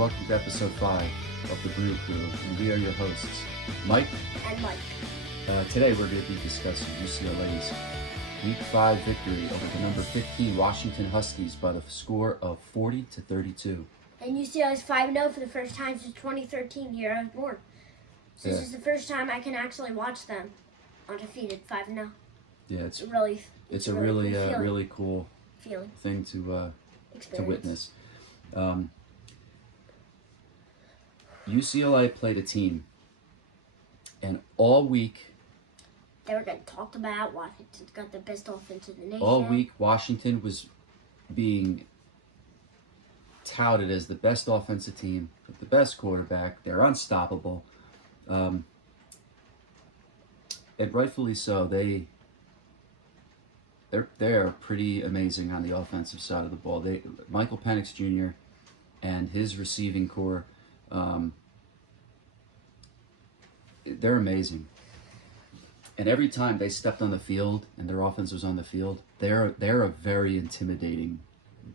welcome to episode 5 of the Brew Crew, and we are your hosts, Mike and Mike. Today we're going to be discussing UCLA's Week 5 victory over the number 15 Washington Huskies by the score of 40-32. And UCLA is 5-0 for the first time since 2013, year I was born. So this is the first time I can actually watch them undefeated 5-0. Yeah, it's a really cool feeling thing to witness. UCLA played a team, and all week they were getting talked about. Washington's got the best offense in the nation. All week, Washington was being touted as the best offensive team, with the best quarterback. They're unstoppable, and rightfully so. They're pretty amazing on the offensive side of the ball. Michael Penix Jr. and his receiving core, they're amazing. And every time they stepped on the field and their offense was on the field, they're a very intimidating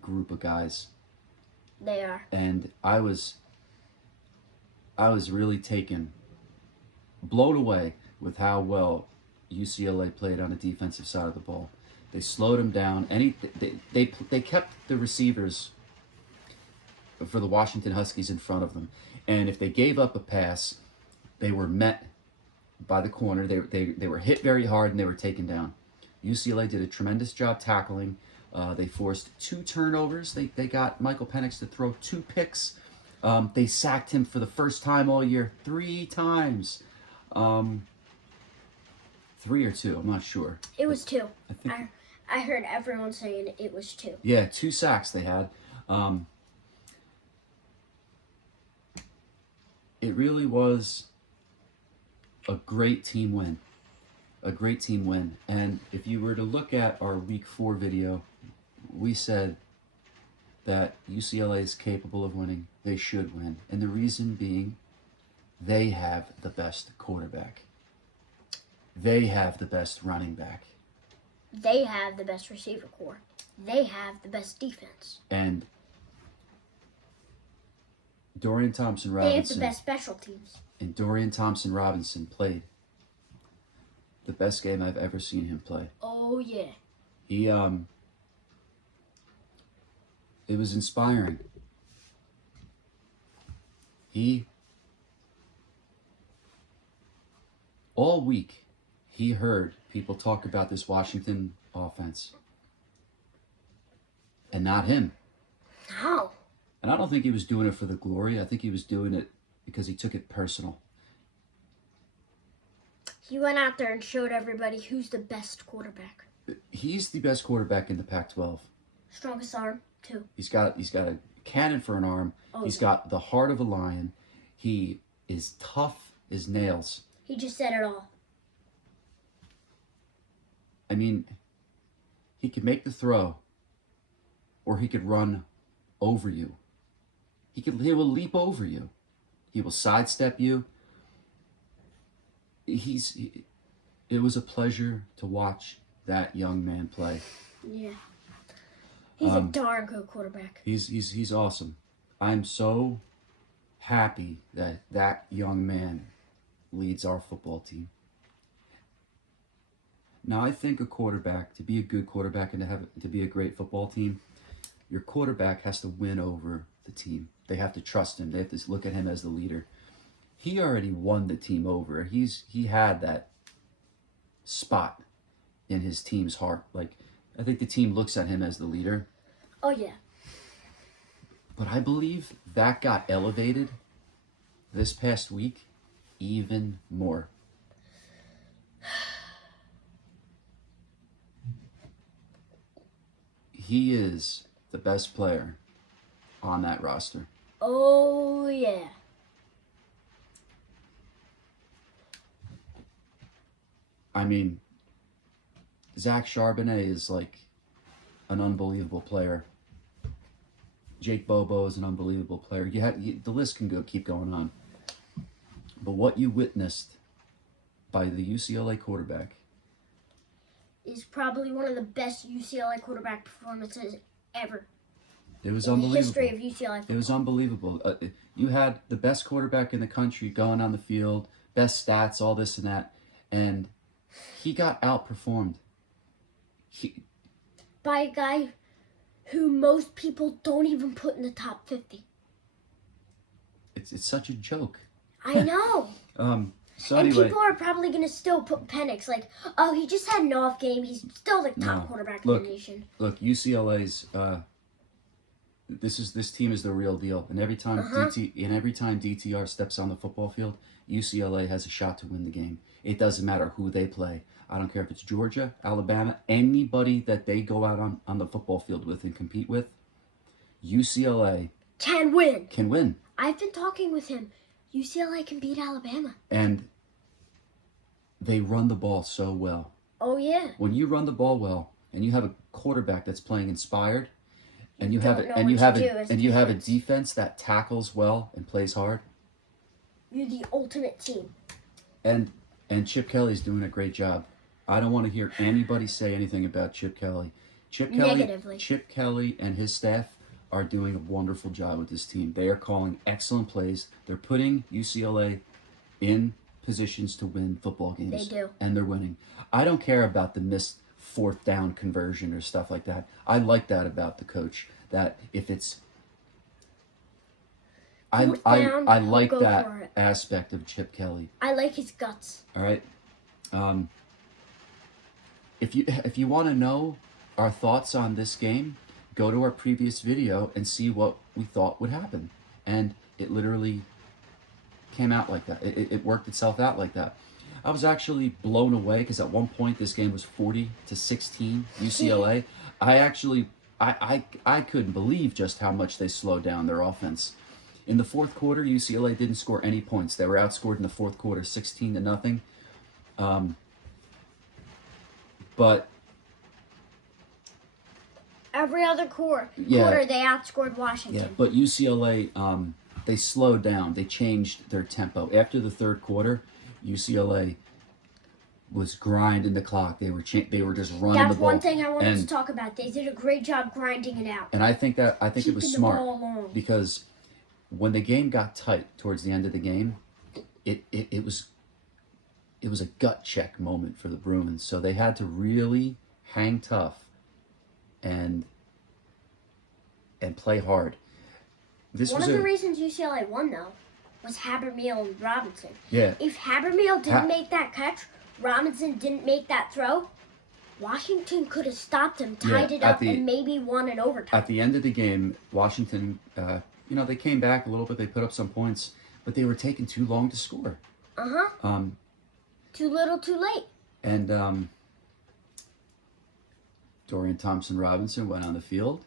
group of guys. They are. And I was really blown away with how well UCLA played on the defensive side of the ball. They slowed them down. They kept the receivers for the Washington Huskies in front of them. And if they gave up a pass, they were met by the corner. They were hit very hard and they were taken down. UCLA did a tremendous job tackling. They forced 2 turnovers. They got Michael Penix to throw 2 picks. They sacked him for the first time all year 3 times. 3 or 2, I'm not sure. It was 2. I heard everyone saying it was 2. Yeah, 2 sacks they had. It really was a great team win. And if you were to look at our Week 4 video, we said that UCLA is capable of winning. They should win. And the reason being, they have the best quarterback. They have the best running back. They have the best receiver core. They have the best defense. And Dorian Thompson-Robinson. They have the best special teams. And Dorian Thompson-Robinson played the best game I've ever seen him play. Oh, yeah. It was inspiring. All week, he heard people talk about this Washington offense. And not him. No. And I don't think he was doing it for the glory. I think he was doing it because he took it personal. He went out there and showed everybody who's the best quarterback. He's the best quarterback in the Pac-12. Strongest arm, too. He's got a cannon for an arm. He's got the heart of a lion. He is tough as nails. He just said it all. I mean, he could make the throw, or he could run over you. He will leap over you. He will sidestep you. It was a pleasure to watch that young man play. Yeah. He's a darn good quarterback. He's awesome. I'm so happy that young man leads our football team. Now, I think a quarterback, to be a good quarterback and to be a great football team, your quarterback has to win over the team. They have to trust him. They have to look at him as the leader. He already won the team over. He had that spot in his team's heart. Like, I think the team looks at him as the leader. Oh, yeah. But I believe that got elevated this past week even more. He is the best player on that roster. Oh, yeah. I mean, Zach Charbonnet is like an unbelievable player. Jake Bobo is an unbelievable player. The list can keep going on. But what you witnessed by the UCLA quarterback is probably one of the best UCLA quarterback performances ever. It was in the unbelievable. history of UCLA football. It was unbelievable. You had the best quarterback in the country going on the field, best stats, all this and that, and he got outperformed. By a guy who most people don't even put in the top 50. It's such a joke. I know. So and anyway, people are probably going to still put Penix like, oh, he just had an off game. He's still the top quarterback in the nation. Look, UCLA's this team is the real deal. And every time DTR steps on the football field, UCLA has a shot to win the game. It doesn't matter who they play. I don't care if it's Georgia, Alabama, anybody that they go out on the football field with and compete with, UCLA can win. Can win. I've been talking with him. UCLA can beat Alabama. And they run the ball so well. Oh, yeah. When you run the ball well and you have a quarterback that's playing inspired and you have a defense that tackles well and plays hard, you're the ultimate team. And Chip Kelly's doing a great job. I don't want to hear anybody say anything about Chip Kelly. Negatively. Chip Kelly and his staff are doing a wonderful job with this team. They are calling excellent plays. They're putting UCLA in positions to win football games. They do. And they're winning. I don't care about the missed fourth down conversion or stuff like that. I like that about the coach. That if it's... I like that aspect of Chip Kelly. I like his guts. All right. If you want to know our thoughts on this game, go to our previous video and see what we thought would happen. And it literally came out like that. It worked itself out like that. I was actually blown away because at one point this game was 40-16 UCLA. I couldn't believe just how much they slowed down their offense. In the fourth quarter, UCLA didn't score any points. They were outscored in the fourth quarter 16-0. But every other quarter they outscored Washington. Yeah, but UCLA, they slowed down. They changed their tempo. After the third quarter, UCLA was grinding the clock. They were just running the ball. That's one thing I wanted to talk about. They did a great job grinding it out. And I think it was smart because when the game got tight towards the end of the game, it was a gut check moment for the Bruins. So they had to really hang tough and play hard. One of the reasons UCLA won, though, was Habermehl and Robinson. Yeah. If Habermehl didn't make that catch, Robinson didn't make that throw, Washington could have stopped him, tied it up, and maybe won in overtime. At the end of the game, Washington, they came back a little bit. They put up some points, but they were taking too long to score. Too little, too late. And Dorian Thompson-Robinson went on the field.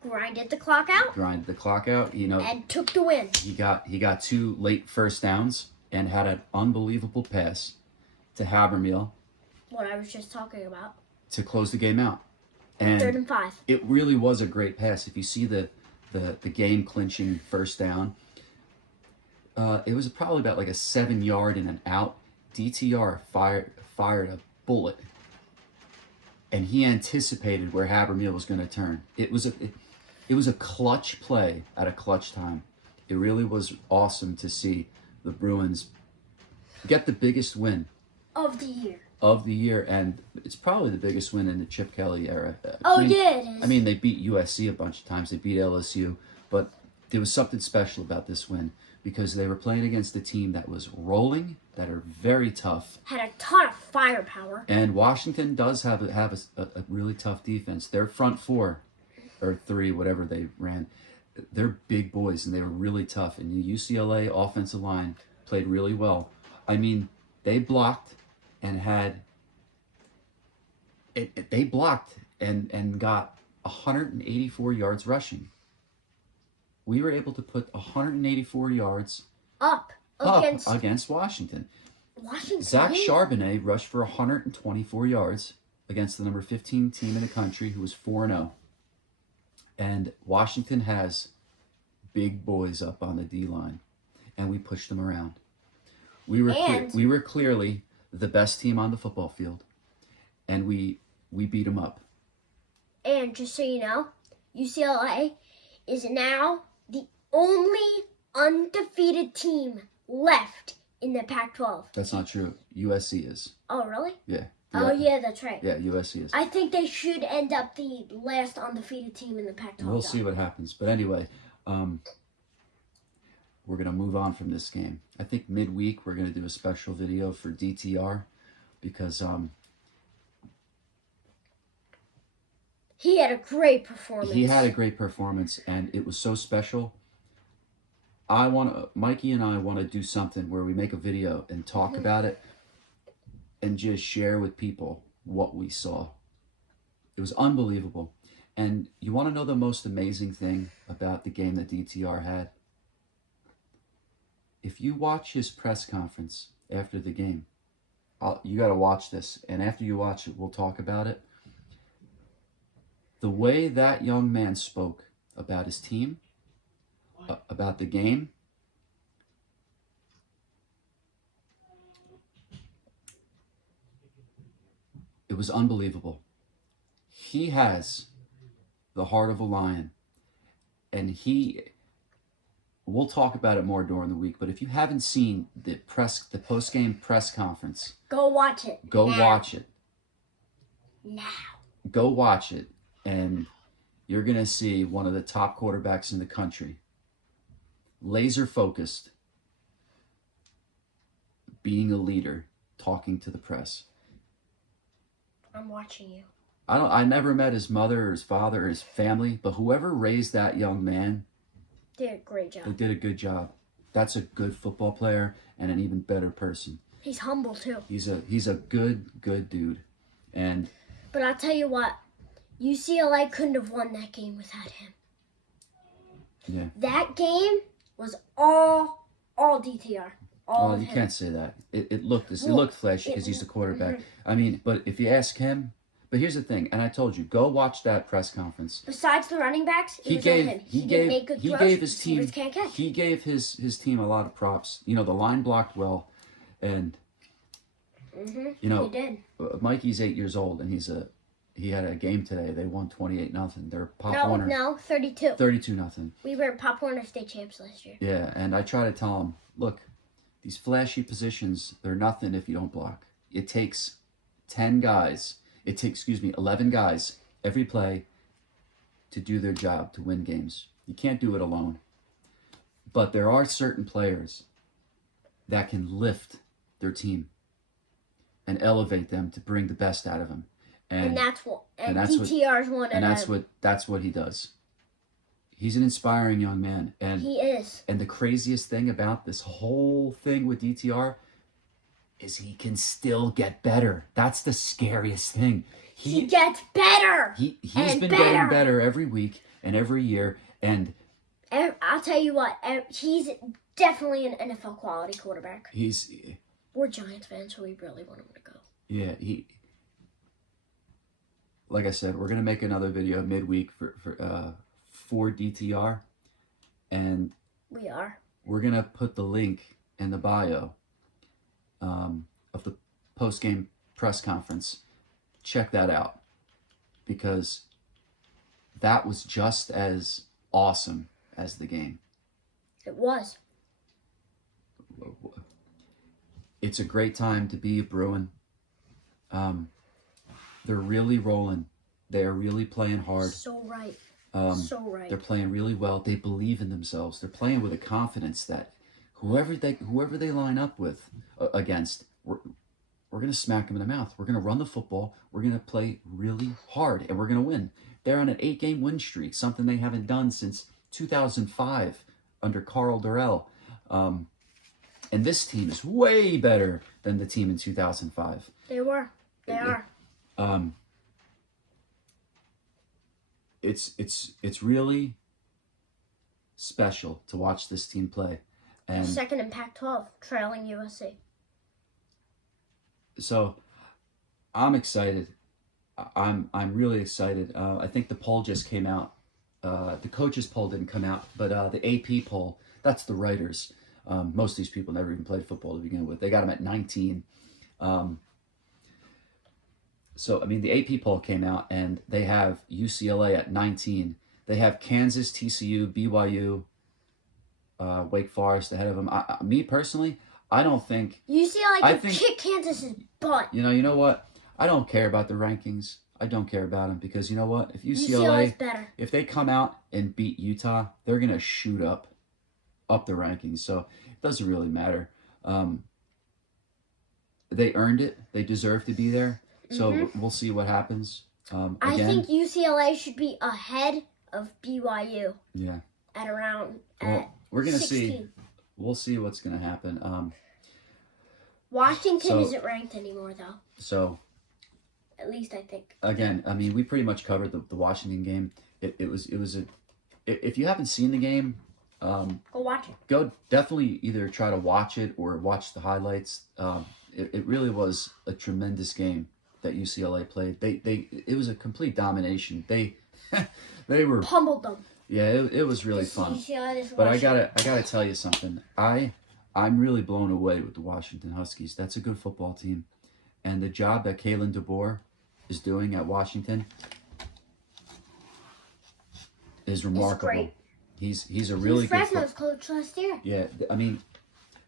Grinded the clock out. And took the win. He got 2 late first downs and had an unbelievable pass to Habermehl. What I was just talking about. To close the game out. And 3rd and 5. It really was a great pass. If you see the game clinching first down, it was probably about like a 7-yard and an out. DTR fired a bullet. And he anticipated where Habermehl was going to turn. It was a clutch play at a clutch time. It really was awesome to see the Bruins get the biggest win of the year. And it's probably the biggest win in the Chip Kelly era. It is. I mean, they beat USC a bunch of times. They beat LSU. But there was something special about this win because they were playing against a team that was rolling, that are very tough. Had a ton of firepower. And Washington does have a really tough defense. Their front 4, or 3, whatever they ran, they're big boys, and they were really tough. And the UCLA offensive line played really well. I mean, they blocked and got 184 yards rushing. We were able to put 184 yards up against Washington. Zach Charbonnet rushed for 124 yards against the number 15 team in the country who was 4-0. And Washington has big boys up on the D-line, and we pushed them around. We were clearly the best team on the football field, and we beat them up. And just so you know, UCLA is now the only undefeated team left in the Pac-12. That's not true. USC is. Oh, really? Yeah. Oh, yeah, that's right. Yeah, USC is. I think they should end up the last undefeated team in the Pac-12. We'll see what happens. But anyway, we're going to move on from this game. I think midweek we're going to do a special video for DTR because he had a great performance. He had a great performance, and it was so special. Mikey and I want to do something where we make a video and talk about it and just share with people what we saw. It was unbelievable. And you want to know the most amazing thing about the game that DTR had? If you watch his press conference after the game, you got to watch this. And after you watch it, we'll talk about it. The way that young man spoke about his team, about the game, it was unbelievable. He has the heart of a lion, and we'll talk about it more during the week, but if you haven't seen the post-game press conference, go watch it. Watch it. Now. Go watch it, and you're going to see one of the top quarterbacks in the country, laser focused, being a leader, talking to the press. I'm watching you. I never met his mother or his father or his family, but whoever raised that young man did a great job. They did a good job. That's a good football player and an even better person. He's humble too. He's a good dude. But I'll tell you what, UCLA couldn't have won that game without him. Yeah. That game was all DTR. You can't say that. It looked flashy because he's the quarterback. Mm-hmm. I mean, but if you ask him, but here's the thing, and I told you, go watch that press conference. Besides the running backs, he gave his team a lot of props. You know, the line blocked well, and you know, he did. Mikey's 8 years old, and he had a game today. They won 28-0. They're Pop Warner. No, 32. 32-0. We were Pop Warner state champs last year. Yeah, and I try to tell him, look, these flashy positions, they're nothing if you don't block. It takes 11 guys every play to do their job, to win games. You can't do it alone. But there are certain players that can lift their team and elevate them to bring the best out of them. And that's what DTR's one of them. That's what he does. He's an inspiring young man. And he is. And the craziest thing about this whole thing with DTR is he can still get better. That's the scariest thing. He gets better. He's been getting better every week and every year. And I'll tell you what, he's definitely an NFL quality quarterback. We're Giants fans, so we really want him to go. Yeah, like I said, we're gonna make another video midweek for DTR, and we're gonna put the link in the bio of the post-game press conference. Check that out, because that was just as awesome as the game. It was. It's a great time to be a Bruin. They're really rolling. They are really playing hard. So right. They're playing really well. They believe in themselves. They're playing with a confidence that whoever they line up with against, we're going to smack them in the mouth. We're going to run the football. We're going to play really hard, and we're going to win. They're on an 8-game win streak, something they haven't done since 2005 under Carl Durrell. And this team is way better than the team in 2005. They are. It's really special to watch this team play. And second in Pac-12, trailing USC. So I'm excited. I'm really excited. I think the poll just came out. The coaches poll didn't come out, but the AP poll, that's the writers. Most of these people never even played football to begin with. They got them at 19. So, I mean, the AP poll came out, and they have UCLA at 19. They have Kansas, TCU, BYU, Wake Forest ahead of them. Me personally, I don't think UCLA could kick Kansas's butt. You know what? I don't care about the rankings. I don't care about them because you know what? If UCLA's better. If they come out and beat Utah, they're gonna shoot up the rankings. So it doesn't really matter. They earned it. They deserve to be there. So we'll see what happens. I think UCLA should be ahead of BYU. Yeah. At around. We're gonna 16. see. We'll see what's gonna happen. Washington isn't ranked anymore, though. So. At least I think. Again, I mean, we pretty much covered the Washington game. It was if you haven't seen the game, go watch it. Go definitely either try to watch it or watch the highlights. It really was a tremendous game that UCLA played. It was a complete domination. They were pummeled them. Yeah, it was really fun. UCLA but I gotta tell you something. I'm really blown away with the Washington Huskies. That's a good football team, and the job that Kalen DeBoer is doing at Washington is remarkable. He's a really good Fresno's coach last year. Yeah, I mean,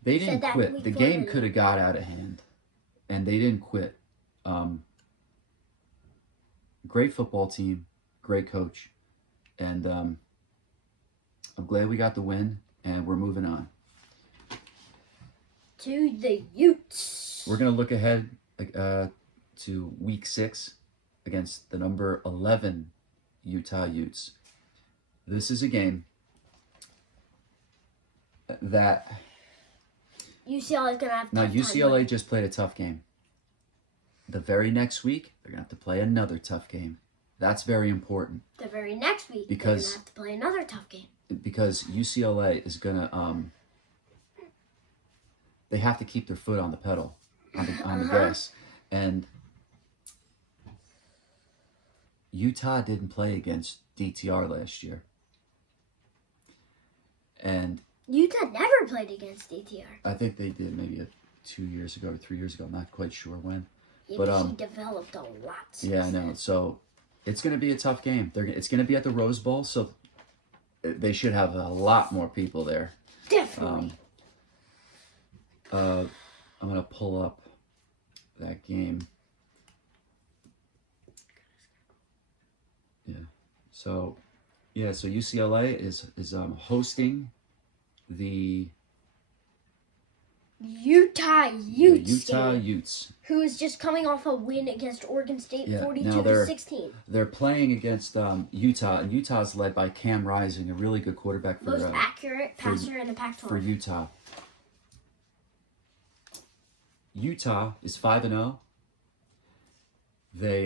they didn't quit. The game could have got out of hand, and they didn't quit. Great football team, great coach, and I'm glad we got the win, and we're moving on to the Utes. We're gonna look ahead to Week 6 against the number 11 Utah Utes. This is a game that UCLA is gonna have. Now UCLA just played a tough game. The very next week, they're gonna have to play another tough game. That's very important. The very next week, they're gonna have to play another tough game. Because UCLA is gonna they have to keep their foot on the pedal, on the gas, and Utah didn't play against DTR last year, and Utah never played against DTR. I think they did maybe 2 years ago or 3 years ago. I'm not quite sure when. Yeah, but he developed a lot. Yeah, I know. So it's going to be a tough game. It's going to be at the Rose Bowl, so they should have a lot more people there. Definitely. I'm going to pull up that game. Yeah. So UCLA is hosting the Utah Utes. Utah Utes. Who is just coming off a win against Oregon State, 42-16. They're playing against Utah, and Utah's led by Cam Rising, a really good quarterback for most accurate passer in the Pac-12 for Utah. Utah is 5-0. They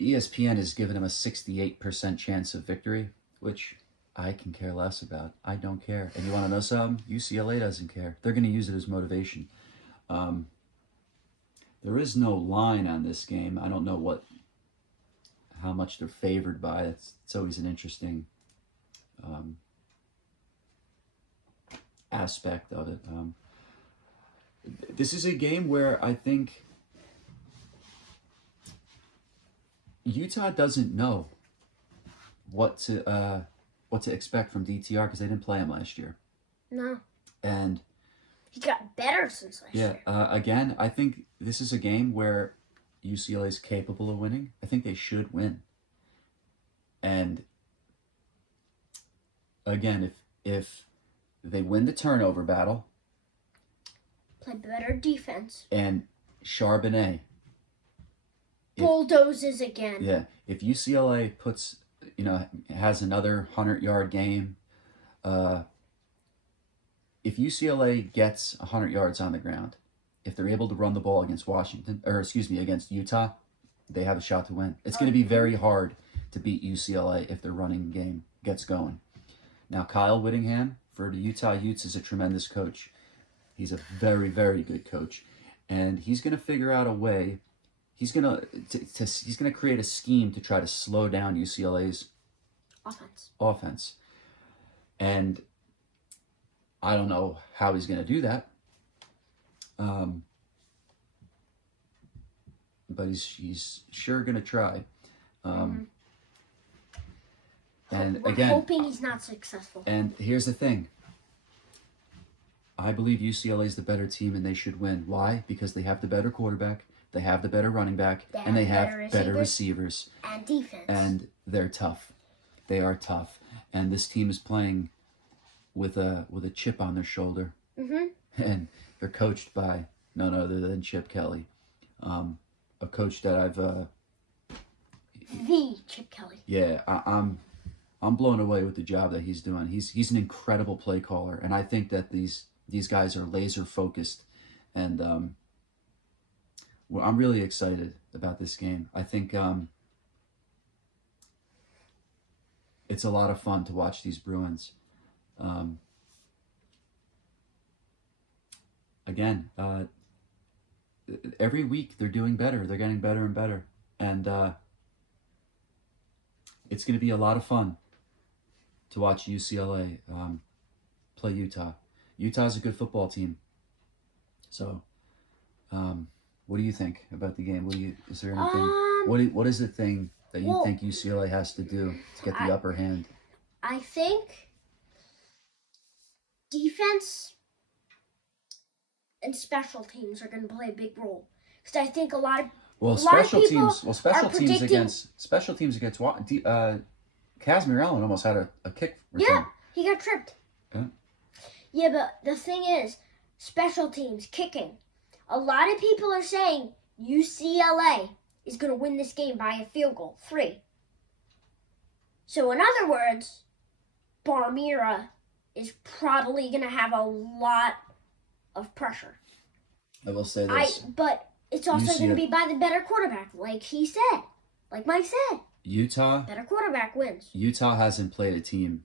ESPN has given them a 68% chance of victory, which I can care less about. I don't care. And you want to know something? UCLA doesn't care. They're going to use it as motivation. There is no line on this game. I don't know how much they're favored by. It's always an interesting aspect of it. This is a game where I think Utah doesn't know what to expect from DTR because they didn't play him last year. No. And he got better since last year. Again, I think this is a game where UCLA is capable of winning. I think they should win. And again, if they win the turnover battle, play better defense, and Charbonnet bulldozes again. Yeah, if UCLA has another 100-yard game, if UCLA gets 100 yards on the ground, if they're able to run the ball against against Utah, they have a shot to win. It's going to be very hard to beat UCLA if their running game gets going. Now, Kyle Whittingham for the Utah Utes is a tremendous coach. He's a very, very good coach, and he's going to figure out a way. He's going to create a scheme to try to slow down UCLA's offense. And I don't know how he's going to do that. but he's sure gonna try. And We're again, hoping he's not successful. and here's the thing. I believe UCLA is the better team, and they should win. Why? Because they have the better quarterback, they have the better running back, and they have better receivers and defense. and they're tough. They are tough, and this team is playing with a chip on their shoulder, and they're coached by none other than Chip Kelly, a coach that I've the Chip Kelly. yeah, I'm blown away with the job that he's doing. He's an incredible play caller, and I think that these guys are laser focused, and well, I'm really excited about this game. I think it's a lot of fun to watch these Bruins. Again, every week they're doing better. They're getting better and better, and it's going to be a lot of fun to watch UCLA play Utah. Utah's a good football team. So, what do you think about the game? Is there anything? What is the thing that you think UCLA has to do to get the upper hand? I think defense and special teams are going to play a big role, because I think a lot of special teams against what? Casimir Allen almost had a kick return. Yeah, he got tripped. Yeah, but the thing is, special teams, kicking. A lot of people are saying UCLA is going to win this game by a field goal, 3. So in other words, Barmira is probably going to have a lot of pressure. I will say this. But it's also going to be by the better quarterback, like he said. Like Mike said. Utah. Better quarterback wins. Utah hasn't played a team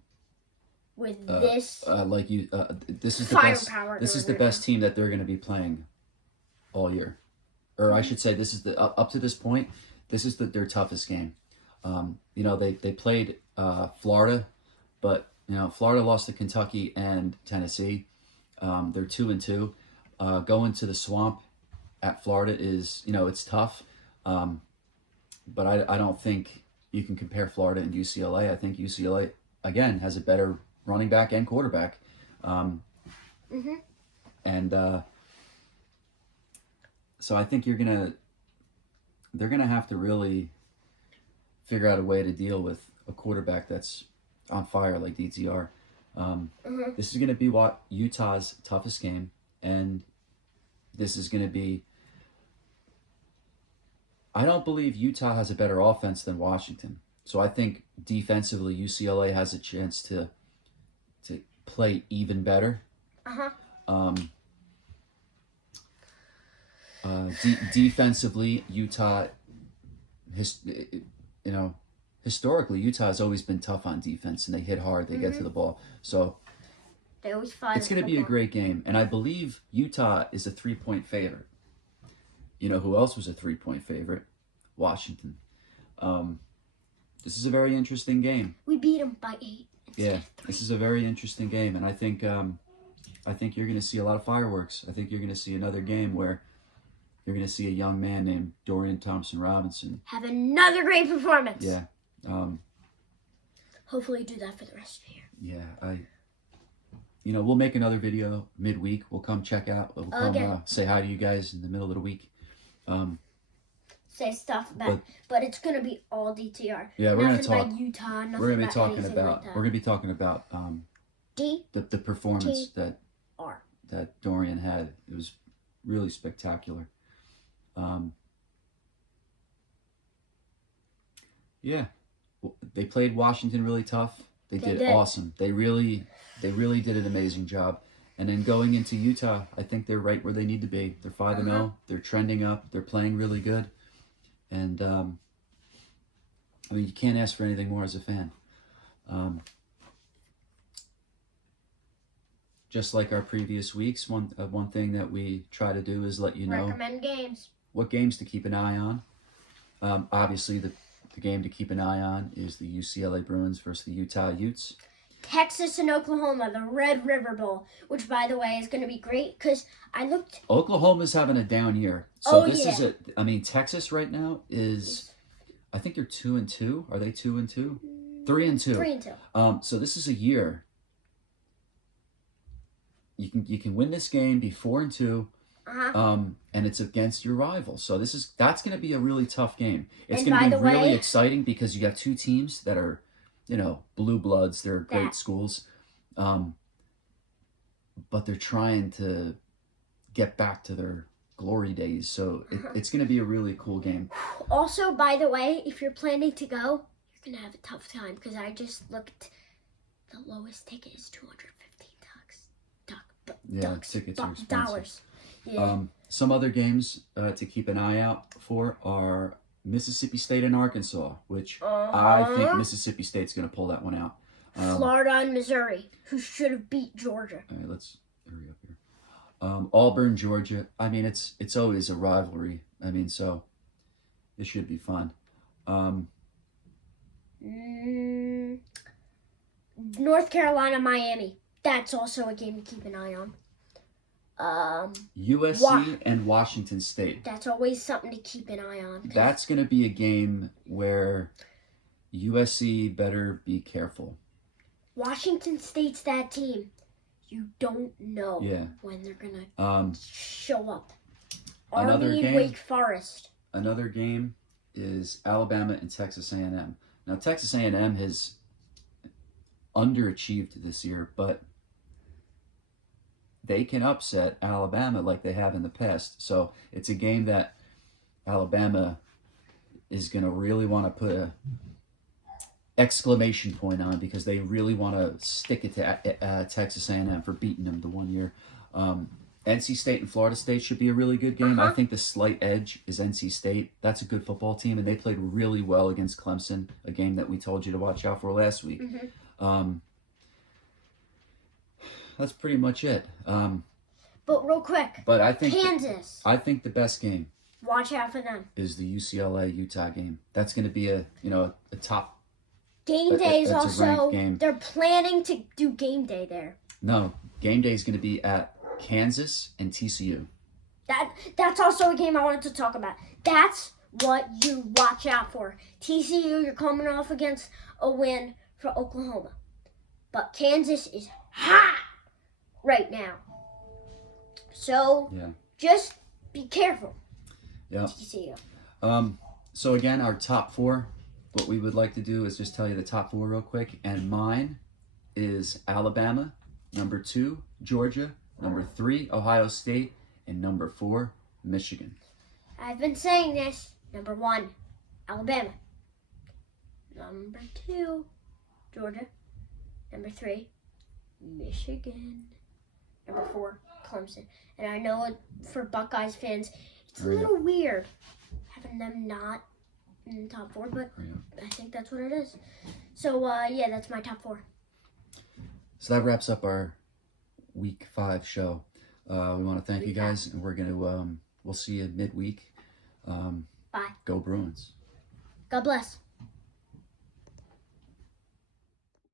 with this like you. This is the firepower. best. This is the best team that they're going to be playing all year, or I should say, this is the up to this point. This is their toughest game. They played Florida, but Florida lost to Kentucky and Tennessee. They're 2-2. Going to the Swamp at Florida is it's tough, but I don't think you can compare Florida and UCLA. I think UCLA again has a better running back and quarterback, and so I think they're gonna have to really figure out a way to deal with a quarterback that's on fire like DTR. This is going to be Utah's toughest game, and this is going to be. I don't believe Utah has a better offense than Washington, so I think defensively UCLA has a chance to play even better. Defensively, Utah, historically, Utah has always been tough on defense, and they hit hard. They get to the ball, so they always fight. It's going to be a great game, and I believe Utah is a 3-point favorite. You know who else was a 3-point favorite? Washington. This is a very interesting game. We beat them by 8. Yeah, this is a very interesting game, and I think you're going to see a lot of fireworks. I think you're going to see another game where you're going to see a young man named Dorian Thompson-Robinson have another great performance. Yeah. Hopefully do that for the rest of the year. Yeah, we'll make another video midweek. We'll come check out. We'll come say hi to you guys in the middle of the week. Say stuff about, but it's gonna be all DTR. Yeah, we're gonna talk. About Utah. We're gonna be talking about. We're gonna be talking about the performance that Dorian had. It was really spectacular. Yeah, they played Washington really tough. They did awesome. They really did an amazing job. And then going into Utah, I think they're right where they need to be. They're 5-0. They're trending up. They're playing really good. And you can't ask for anything more as a fan. Just like our previous weeks, one thing that we try to do is let you know recommend games. What games to keep an eye on. Obviously, the game to keep an eye on is the UCLA Bruins versus the Utah Utes. Texas and Oklahoma, the Red River Bowl, which, by the way, is going to be great because I looked. Oklahoma's having a down year. So Oh, this yeah. is it. I mean, Texas right now is, I think they're 2-2. Are they 2-2? 3-2. 3-2. So this is a year. You can win this game, be 4-2. And it's against your rival. So that's going to be a really tough game. It's going to be really exciting because you got two teams that are, blue bloods. They're great schools. But they're trying to get back to their glory days. So it's going to be a really cool game. Also, by the way, if you're planning to go, you're going to have a tough time because I just looked. The lowest ticket is $215. Tickets are expensive. Dollars. Yeah. Some other games to keep an eye out for are Mississippi State and Arkansas, which I think Mississippi State's going to pull that one out. Florida and Missouri, who should have beat Georgia. All right, let's hurry up here. Auburn, Georgia. I mean, it's always a rivalry. I mean, so it should be fun. North Carolina, Miami. That's also a game to keep an eye on. USC and Washington State. That's always something to keep an eye on. That's going to be a game where USC better be careful. Washington State's that team. You don't know when they're going to show up. Army and Wake Forest. Another game is Alabama and Texas A&M. Now, Texas A&M has underachieved this year, but they can upset Alabama like they have in the past. So it's a game that Alabama is going to really want to put a exclamation point on because they really want to stick it to Texas A&M for beating them the 1 year. NC State and Florida State should be a really good game. I think the slight edge is NC State. That's a good football team, and they played really well against Clemson, a game that we told you to watch out for last week. That's pretty much it. But real quick, I think Kansas. I think the best game. Watch out for them. Is the UCLA Utah game? That's going to be a top. Game day is also. They're planning to do game day there. No, game day is going to be at Kansas and TCU. That's also a game I wanted to talk about. That's what you watch out for. TCU, you're coming off against a win for Oklahoma, but Kansas is hot right now. So just be careful. Yeah. TCU. So again, our top four. What we would like to do is just tell you the top four real quick, and mine is Alabama, number 2, Georgia, number 3, Ohio State, and number 4, Michigan. I've been saying this. Number 1, Alabama. Number 2, Georgia. Number 3, Michigan. Number 4, Clemson. And I know for Buckeyes fans, it's a little weird having them not in the top 4, but I think that's what it is. So, that's my top 4. So that wraps up our Week 5 show. We want to thank you guys, and we're going to, we'll see you midweek. Bye. Go Bruins. God bless.